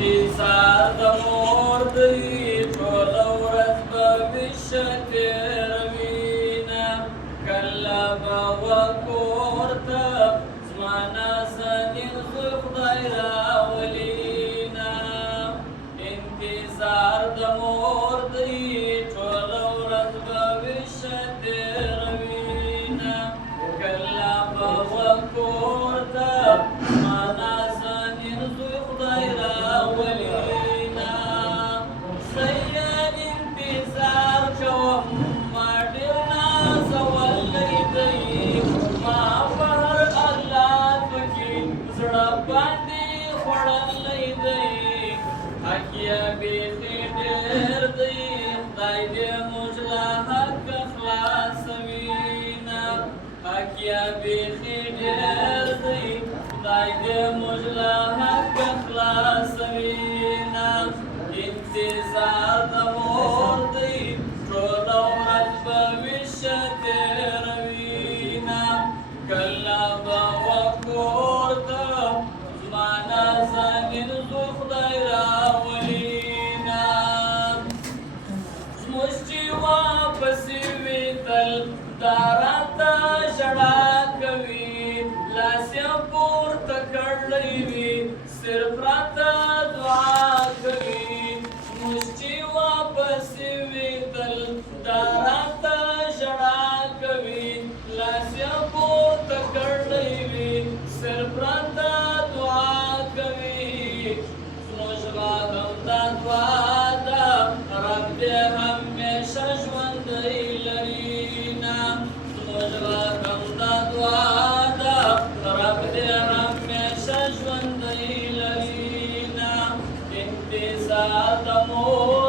انتصار د مور دی ټوله ورځ به ویښه تېروینه کله به وکور ته زما نازنین زوی خدای راولینه انتظار د مور دی ټوله ورځ به ویښه تېروینه کله به وکور ته زما نازنین زوی خدای راولینه زه یې انتظار کوم ما ډېر نازولی دی ما په هر حالات کې زړه باندې خوړلی دی حق یې بیخي ډېر دی خدای دې موږ له حقه خلاصوینه حق یې بیخي ډېر دی خدای دې موږ له حقه خلاصوینه انتظار د مور دی ټوله ورځ به ویښه تېروینه کله به وکور ته زما نازنین زوی خدای راولینه زموږ چې واپسې وي تل دا راته ژړا کوي لاس یې پورته کړی وي صرف راته دعا کوي زموږ چې واپسې وي تل دا راته ژړا کوي لاس یې پورته کړی وي صرف راته دعا کوي زموږ غږ همدا دعا ده رب دې همیشه ژوندی لرینه زموږ غږ همدا دعا ده رب دې همیشه ژوندی لرینه انتظار د مور